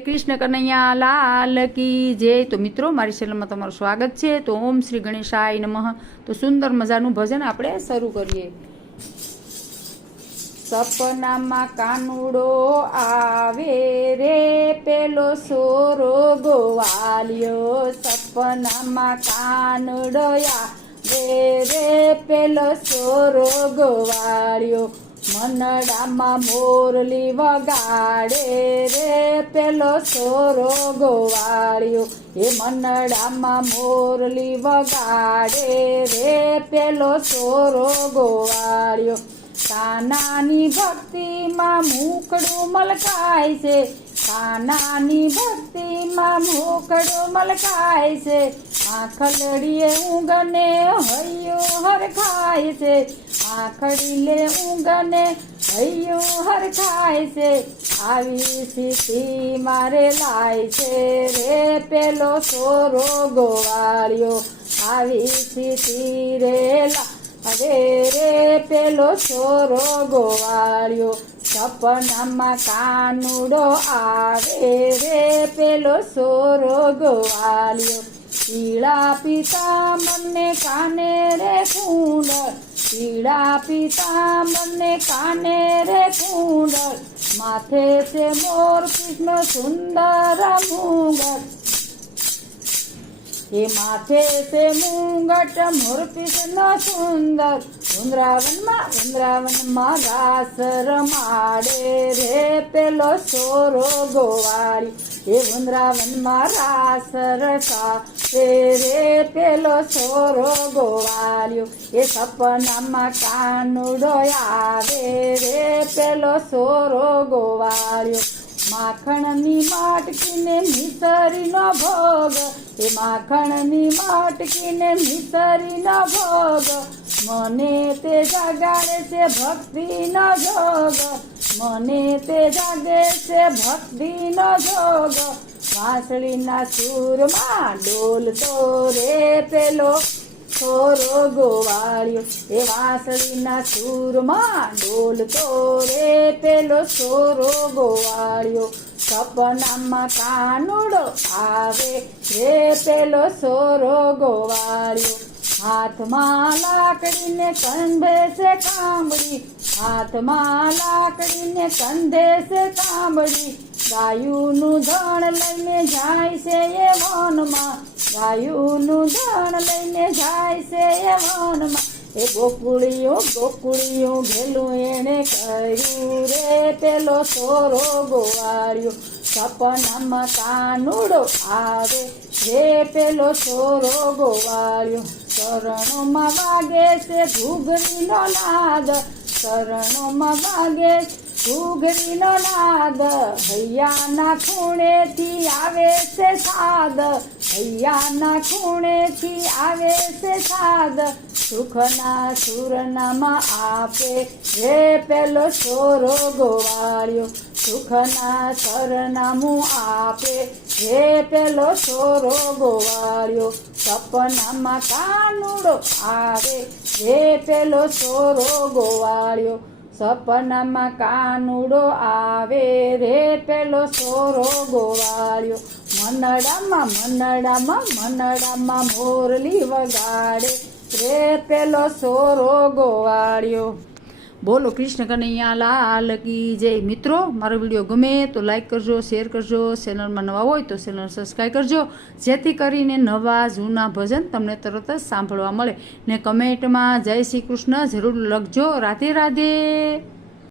કૃષ્ણ કનૈયા લાલ કી જય। તો મિત્રો મારી ચેનલમાં તમારું સ્વાગત છે। તો ઓમ શ્રી ગણેશાય નમઃ। તો સુંદર મજાનું ભજન આપણે શરૂ કરીએ। સપનામાં કાનુડો આવે રે પેલો સોરો ગોવાલિયો। સપનામાં કાનુડો આવે રે પેલો સોરો ગોવાલિયો। મનડામાં મોરલી વગાડે રે પેલો સોરો ગોવાળિયો। એ મનડામાં મોરલી વગાડે રે પેલો સોરો ગોવાળિયો। કાનાની ભક્તિમાં મૂકડું મલકાય છે, કાનાની ભક્તિમાં મૂકડું મલકાય છે। આંખડીએ ઊંઘને હૈયું હરખાય છે, આંખડીલે ઊંઘને હૈયું હરખાય છે। આવી સ્થિતિ મારે લાય છે રે પેલો સોરો ગોવાળિયો। આવી સ્થિતિ રે લાવે રે પેલો સોરો ગોવાળિયો। સપનામાં કાનુડો આવે રે પેલો સોરો ગોવાળિયો। પીળા પિતાંબરને કાને રે કુંડળ, પીળા પિતાંબરને કાને રે કુંડળ। માથે છે મોર કૃષ્ણ સુંદર મુંગટ, એ માથે છે મુંગટ મોર કૃષ્ણ સુંદર। વૃંદાવનમાં રાસ રમાડે રે પેલો સોરો ગોવાળિયો। એ વૃંદાવનમાં રાસ રચાડે રે પેલો સોરો ગોવાળિયો। એ સપનામાં કાનુડો આવે રે પેલો સોરો ગોવાળિયો। માખણની માટકીને મિસરીનો ભોગ, એ માખણની માટકીને મિસરીનો ભોગ। મને તે જગાડે છે ભક્તિનો જોગ, મને તે જાગે છે ભક્તિનો જોગ। વાંસળીના સૂરમાં ડોલતો રે પેલો સોરો ગોવાળિયો। એ વાંસળીના સૂરમાં ડોલતો રે પેલો સોરો ગોવાળિયો। સપનામાં કાનુડો આવે રે પેલો સોરો ગોવાળિયો। હાથમાં લાકડીને કંધે છે કાંબળી, હાથમાં લાકડીને કંધે છે કાંબળી। ગાયુંનું ધણ લઈને જાય છે એ વનમાં, ગાયુંનું ધણ લઈને જાય છે એ વનમાં। એ ગોકુળિયું ઘેલું એને કર્યું રે પેલો સોરો ગોવાળિયો। સપનામાં કાનુડો આવે રે પેલો સોરો ગોવાળિયો। શરણોમાં વાગે છે ઘૂઘરીનો નાદ, શરણોમાં વાગે ઘૂઘરીનો નાદ। હૈયાના ખૂણેથી આવે છે સાદ, હૈયાના ખૂણેથી આવે છે સાદ। સુખના સુરનામાં આપે રે પેલો સોરો ગોવાળિયો। સુખના સરનામું આપે રે પેલો સોરો ગોવાળિયો। સપનામાં કાનુડો આવે રે પેલો સોરો ગોવાળિયો। સપનામાં કાનુડો આવે રે પેલો સોરો ગોવાળિયો। મનડામાં મોરલી વગાડે રે પેલો સોરો ગોવાળિયો। બોલો કૃષ્ણ કનૈયા લાલ કી જય। મિત્રો મારો વિડીયો ગમે તો લાઈક કરજો, શેર કરજો, ચેનલમાં નવા હોય તો ચેનલ સબસ્ક્રાઈબ કરજો, જેથી કરીને નવા જૂના ભજન તમને તરત જ સાંભળવા મળે। ને કમેન્ટમાં જય શ્રી કૃષ્ણ જરૂર લખજો। રાધે રાધે।